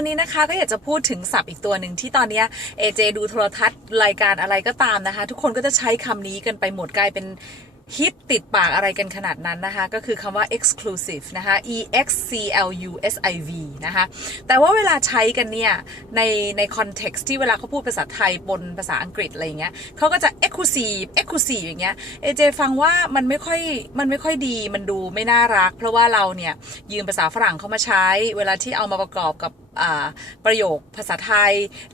วันนี้นะคะก็อยากจะพูดถึงศัพท์อีกตัวหนึ่งที่ตอนนี้เอเจดูโทรทัศน์รายการอะไรก็ตามนะคะ ทุกคนก็จะใช้คำนี้กันไปหมดกลายเป็น ฮิตติดปากอะไรกันขนาดนั้นนะคะ ก็คือคำว่า exclusive นะคะ e x c l u s i v นะคะ แต่ว่าเวลาใช้กันเนี่ย ในในคอนเท็กซ์ที่เวลาเขาพูดภาษาไทยบนภาษาอังกฤษอะไรเงี้ยเขาก็จะ exclusive exclusive อย่างเงี้ยเอเจฟังว่ามันไม่ค่อยมันไม่ค่อยดีมันดูไม่น่ารัก เพราะว่าเราเนี่ย ยืมภาษาฝรั่งเข้ามาใช้ เวลาที่เอามาประกอบกับอ่าประโยคภาษาไทย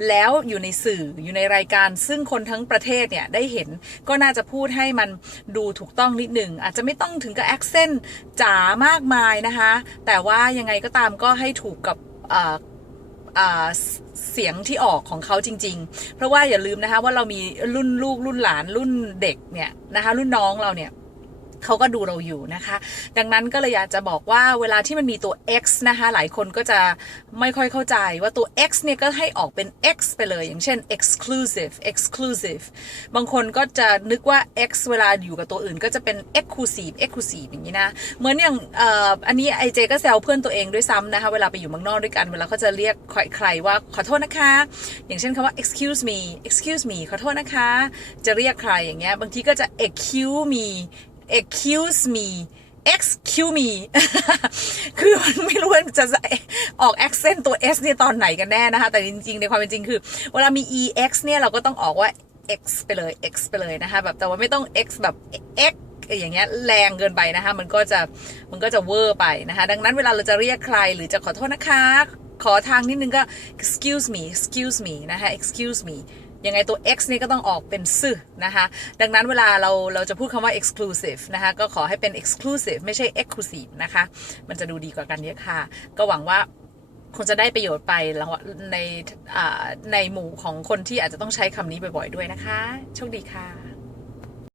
แล้วอยู่ในสื่ออยู่ในรายการ ซึ่งคนทั้งประเทศเนี่ยได้เห็นก็น่าจะพูดให้มันดูถูกูกต้องนิดหนึ่งอาจจะไม่ต้องถึงกับแอคเซนต์จ๋ามากมายนะคะ แต่ว่ายังไงก็ตามก็ให้ถูกกับเสียงที่ออกของเขาจริง ๆ เพราะว่าอย่าลืมนะคะว่าเรามีรุ่นลูกรุ่นหลานรุ่นเด็กเนี่ยนะคะรุ่นน้องเราเนี่ย เขาก็ดูเราอยู่นะคะ ดังนั้นก็เลยอยากจะบอกว่าเวลาที่มันมีตัว x นะคะ หลายคนก็จะไม่ค่อยเข้าใจว่าตัว x เนี่ยก็ให้ออกเป็น x ไปเลย อย่างเช่น exclusive exclusive บางคนก็จะนึกว่า x เวลาอยู่กับตัวอื่น ก็จะเป็น exclusive exclusive อย่างนี้นะ เหมือนอย่างอ,อ,อันนี้ไอเจก็แซวเพื่อนตัวเองด้วยซ้ำนะคะ เวลาไปอยู่เมืองนอกด้วยกัน เวลาเขาจะเรียกใครใครว่าขอโทษนะคะ อย่างเช่นคำว่า excuse me excuse me ขอโทษนะคะ จะเรียกใครอย่างเงี้ย บางทีก็จะ excuse me excuse me excuse me คือมันไม่รู้ว่าจะออก accent ตัว s เนี่ยตอนไหนกันแน่นะคะ แต่จริงๆ ในความเป็นจริงคือ เวลามี ex เนี่ยเราก็ต้องออกว่า x ไปเลย x ไปเลยนะคะ แบบแต่ว่าไม่ต้อง x แบบ x อย่างเงี้ยแรงเกินไปนะคะ มันก็จะมันก็จะเวอร์ไปนะคะ ดังนั้นเวลาเราจะเรียกใครหรือจะขอโทษนะคะ ขอทางนิดนึงก็ excuse me excuse me นะคะ excuse me ยังไงตัว x นี่ก็ต้องออกเป็นซึนะคะ ดังนั้นเวลาเราเราจะพูดคำว่า exclusive นะคะ ก็ขอให้เป็น exclusive ไม่ใช่ exclusive นะคะ มันจะดูดีกว่ากันเยอะค่ะ ก็หวังว่าคงจะได้ประโยชน์ไปในในหมู่ของคนที่อาจจะต้องใช้คำนี้บ่อยๆด้วยนะคะ โชคดีค่ะ